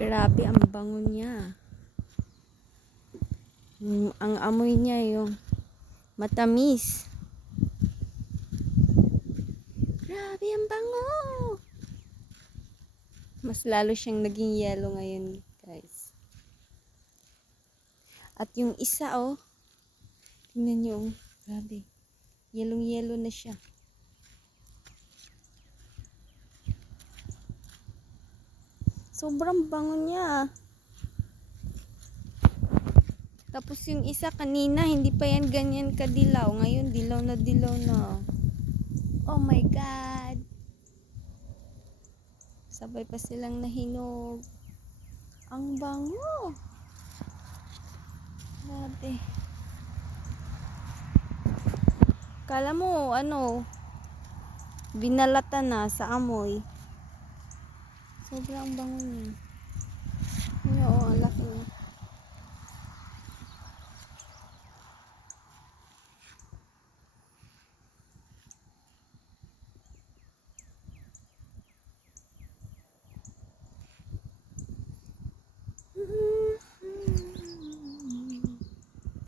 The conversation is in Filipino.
Grabe, ang bango niya. Mm, ang amoy niya yung matamis. Grabe, ang bango! Mas lalo siyang naging yellow ngayon, guys. At yung isa, oh. Tingnan niyo, oh. Grabe. Yellow-yellow na siya. Sobrang bango niya. Tapos yung isa kanina, hindi pa yan ganyan kadilaw. Ngayon, dilaw na dilaw na. Oh my God! Sabay pa silang nahinog. Ang bango! Grabe. Kala mo, ano, binalata na sa amoy. Sobrang bango niya. Ano, oh, ang laki niya.